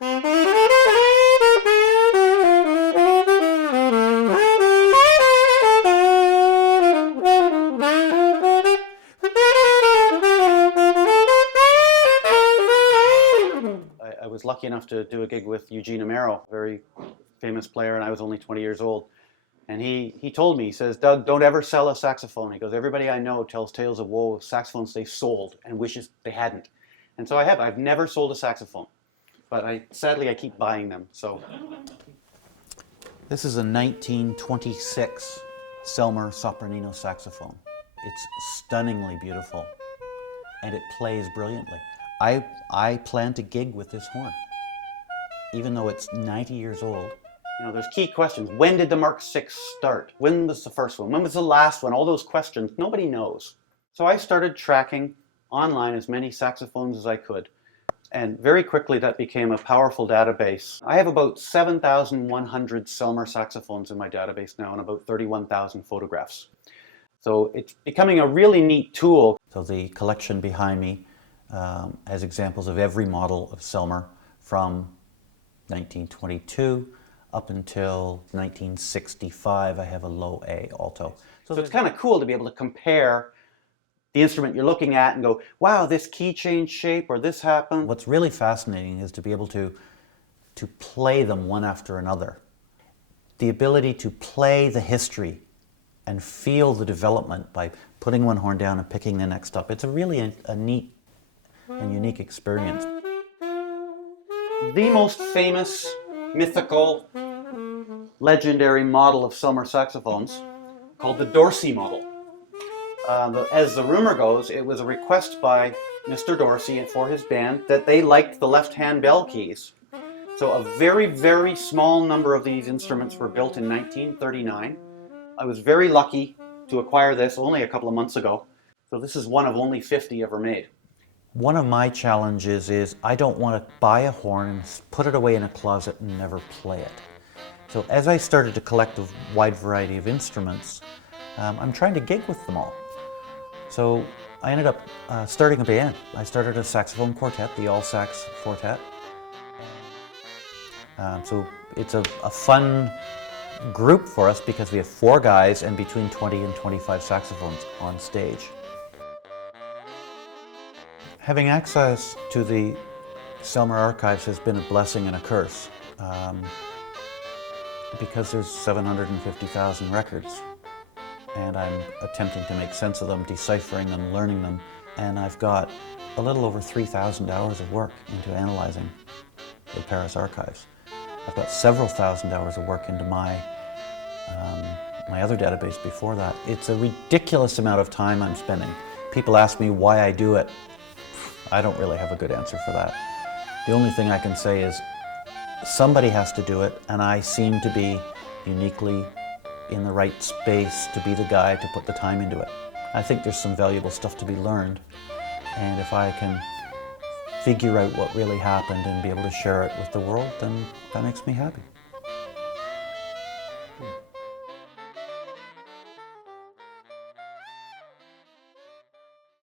I was lucky enough to do a gig with Eugene Amaro, a very famous player, and I was only 20 years old. And he told me, he says, Doug, don't ever sell a saxophone. He goes, everybody I know tells tales of woe of saxophones they sold and wishes they hadn't. And so I have. I've never sold a saxophone, but sadly I keep buying them. So this is a 1926 Selmer Sopranino saxophone. It's stunningly beautiful, and it plays brilliantly. I plan to gig with this horn, even though it's 90 years old. You know, there's key questions. When did the Mark VI start? When was the first one? When was the last one? All those questions, nobody knows. So I started tracking online as many saxophones as I could. And very quickly that became a powerful database. I have about 7,100 Selmer saxophones in my database now and about 31,000 photographs. So it's becoming a really neat tool. So the collection behind me has examples of every model of Selmer from 1922 up until 1965. I have a low A alto. So it's kind of cool to be able to compare the instrument you're looking at and go, wow, this key changed shape or this happened. What's really fascinating is to be able to play them one after another. The ability to play the history and feel the development by putting one horn down and picking the next up. It's a really a neat and unique experience. The most famous, mythical, legendary model of Selmer saxophones, called the Dorsey model. As the rumor goes, it was a request by Mr. Dorsey for his band that they liked the left-hand bell keys. So a very, very small number of these instruments were built in 1939. I was very lucky to acquire this only a couple of months ago. So this is one of only 50 ever made. One of my challenges is I don't want to buy a horn and put it away in a closet and never play it. So as I started to collect a wide variety of instruments, I'm trying to gig with them all. So I ended up starting a band. I started a saxophone quartet, the All Sax Quartet. So it's a fun group for us because we have 4 guys and between 20 and 25 saxophones on stage. Having access to the Selmer archives has been a blessing and a curse because there's 750,000 records and I'm attempting to make sense of them, deciphering them, learning them, and I've got a little over 3,000 hours of work into analyzing the Paris archives. I've got several thousand hours of work into my other database before that. It's a ridiculous amount of time I'm spending. People ask me why I do it. I don't really have a good answer for that. The only thing I can say is somebody has to do it, and I seem to be uniquely in the right space to be the guy to put the time into it. I think there's some valuable stuff to be learned, and if I can figure out what really happened and be able to share it with the world, then that makes me happy.